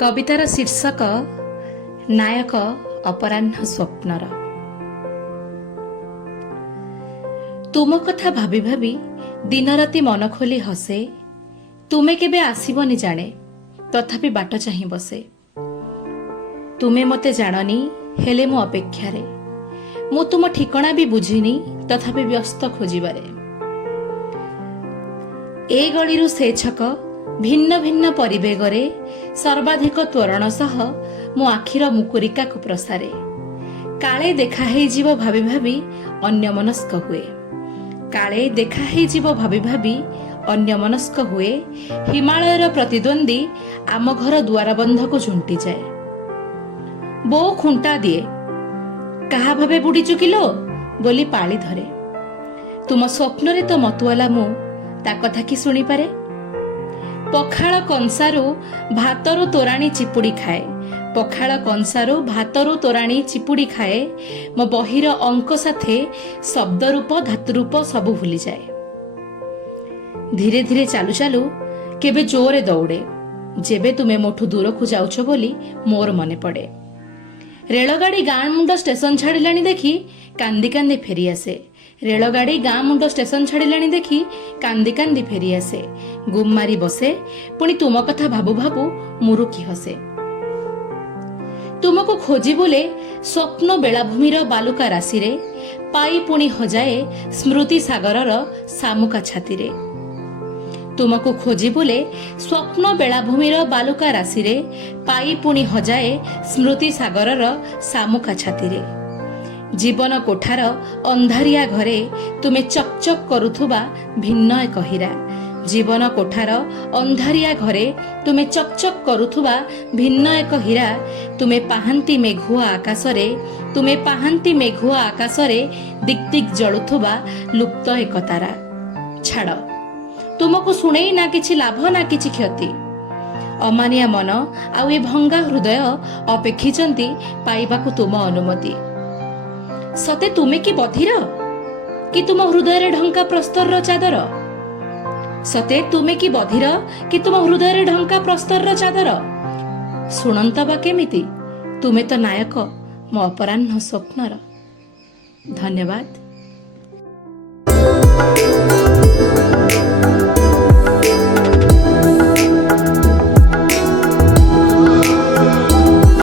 कवितार शीर्षक नायक अपराह्न स्वप्नर। तुम कथा भाभी भाभी दिन राति मन खोली हसे। तुमे केबे आसीबनी जाने तथापि बाट चाहि बसे। तुमे मते जाननी हेले मो अपेक्षारे। मु तुम ठिकणा भी बुझिनी तथापि व्यस्त खोजिबारे। ए गळीरु से छक भिन्न भिन्न परिवेगरे सर्वाधिक त्वरण सह मो आखिर मुकुरिका को प्रसारे। काले देखा हे जीव भाभी भाभी अन्यमनस्क हुए। काले देखा हे जीव भाभी भाभी अन्यमनस्क हुए। हिमालयर प्रतिद्वंदी आम घर दुआर बंध को झुंटी जाए। बो खुंटा दिए कहा भावे बुड़ी चुकिलो बोली पाली धरे। तुम स्वप्न रे तो मतुआला मु ता कथा कि शुणी पारे। पखाळ कंसारू भातरू तोराणी चिपुड़ी खाए। पखाळ कंसारू भातरू तोराणी चिपुड़ी खाए। मो बहिर अंक साथे शब्द रूप धातु रूप सबु भूली जाए। धीरे धीरे चालू चालू केबे जोरे दौड़े। जेबे तुमे मोठू दूर को जाउछ बोली मोर मने पड़े। रेलगाड़ी गाँ मुंड स्टेशन छाड़िलाणी देखी कांदी कांदी फेरी आसे। रेलगाड़ी गाँ मुंड स्टेशन छाड़िलाणी देखी कांदी कांदी फेरी आसे। गुम मारी बसे पुणी तुम कथा भाबू भाबू मुरुकी हसे। तुमको खोजी बोले स्वप्न बेलाभूमिर बालुका राशिरे। पाई पुणी हजाए स्मृति सागरर सामुका छातीरे। तुमको खोजी बोले स्वप्न बेलाभूमिर बालुका राशिरे। पाई पुणी हजाए स्मृति सागरर सामुका छातीरे। जीवन कोठार अंधारिया घरे तुमे चकचक करुथुबा भिन्न एक हीरा। जीवन कोठार अंधारिया घरे तुमे चकचक करुथुबा भिन्न एक हीरा। तुमे पाहांती मेघुआ आकाशरे। तुमे पाहांती मेघुआ आकाशरे दिक दिक जळुथुबा लुप्त एक तारा। छाड़ तुमको शुणेई ना किछि लाभ ना किछि क्षति। अमानिया मन आउ ए भंगा हृदय अपेक्षिचंती पाइबाकु तुम अनुमति। सते तुमे कि बधिर कि तुम हृदय रे ढंका प्रस्तर चादर। सते तुमे कि बधिर कि तुम हृदय रे ढंका प्रस्तर चादर। शुणंत बा केमिति तुमे तो नायक मो अपराह्न स्वप्नर। धन्यवाद।